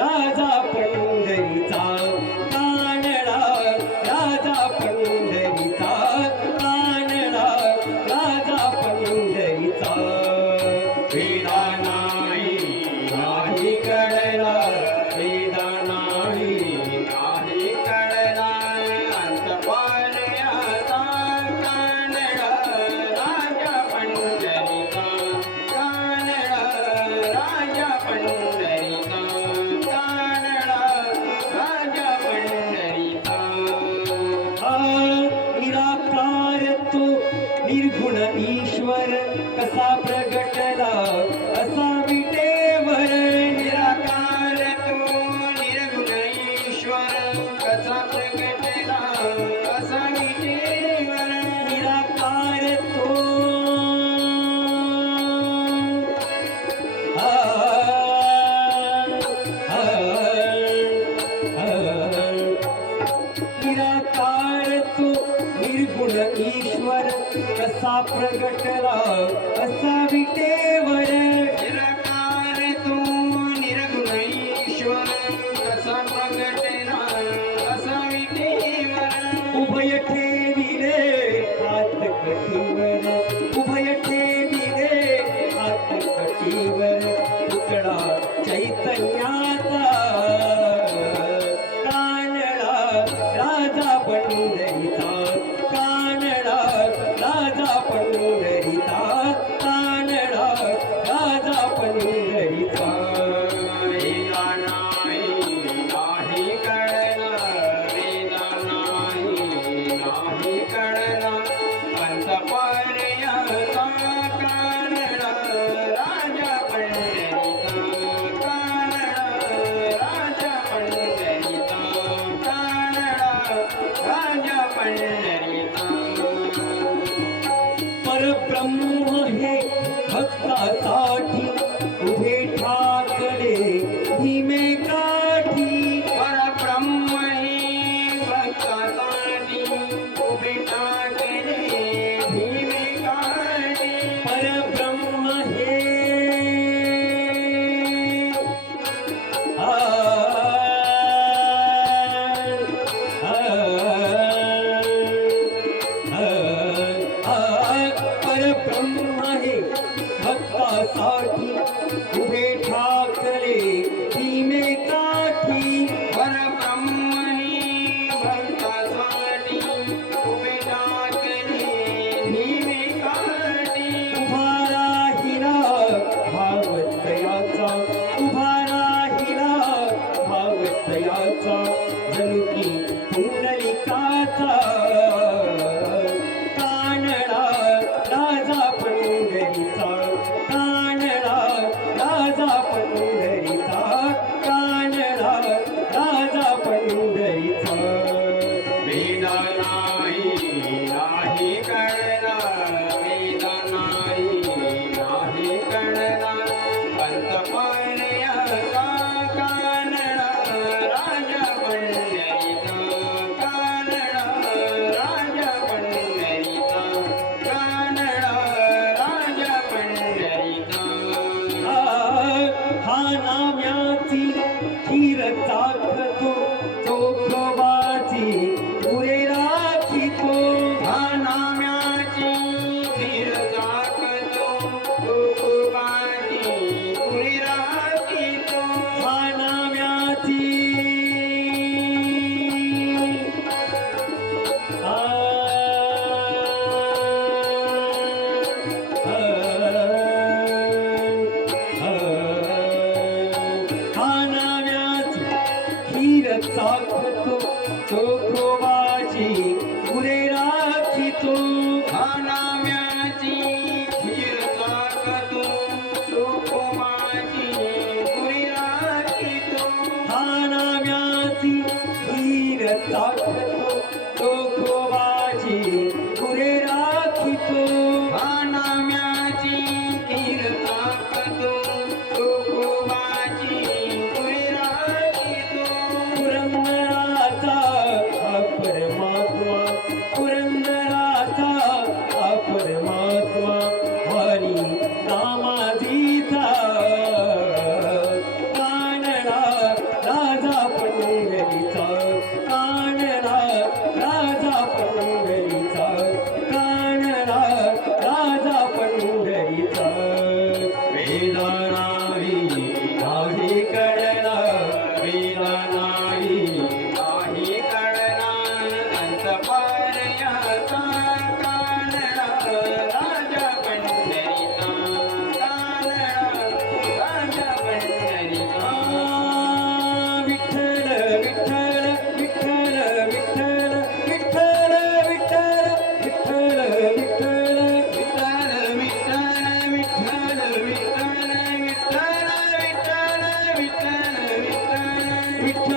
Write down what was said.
राजा पंढरीचा, कानडा राजा पंढरीचा, कानडा राजा पंढरीचा. वेदा नाही कळला, वेदा नाही कळला, अंत पारयाचा कानडा राजा पंढरीचा, कानडा राजा पंढरीचा, कानडा राजा पंढरीचा. निराकार तो निर्गुण ईश्वर कसा प्रगटला असा विटेवर. निराकार तो निर्गुण ईश्वर कसा प्रगटला असा विटेवर. निराकार तो निराकार तो निर्गुण ईश्वर कसा प्रगटला असा विटेवर. निराकार तो निर्गुण ईश्वर कसा प्रगटला असा विटेवर. उभय ठेविले हात कटीवर, उभय ठेविले हात कटीवर, पुतळा चैतन्याचा, कानडा राजा पंढरीचा, कानडा राजा पंढरीचा, कानडा राजा पंढरीचा. वेदा नाही कळला, वेदा नाही कळला, अंत पारयाचा कानडा राजा पंढरीचा, कानडा राजा पंढरीचा, कानडा राजा पंढरीचा. परब्रह्म हे भक्तासाठी उभे ठाकले भीमे काठी. परब्रह्म हे भक्तासाठी उभे ठाकले भीमे काठी. परब्रह्म हे परब्रह्म हे भक्तासाठी उभे ठाकले भीमे काठी. परब्रह्म हे भक्तासाठी उभे ठाकले भीमे काठी. उभा राहिला भावतयाचा, उभा राहिला भावतयाचा, जणू की पुंडलिकाचा, कानडा राजा पंढरीचा, कानडा राजा पंढरीचा, कानडा राजा पंढरीचा. वेदा नाही कळला, वेदा नाही कळला, अंत पारयाचा कानडा राजा पंढरीचा, कानडा राजा पंढरीचा, कानडा राजा पंढरीचा. हा नाम्याची खीर चाखतो चोखोबाची पुरे राखितो. हा नाम्याची खीर चाखतो चोखोबाची पुरे राखितो. हा नाम्याची खीर चाखतो चोखोबाची पुरे राखितो. हा नाम्याची खीर चाखतो चोखोबाची पुरे राखितो. हा नाम्याची खीर चाखतो चोखोबाची पुरे राखितो. हा नाम्याची खीर चाखतो चोखोबाची पुरे राखितो. पुरंदराचा हा परमात्मा विठ्ठल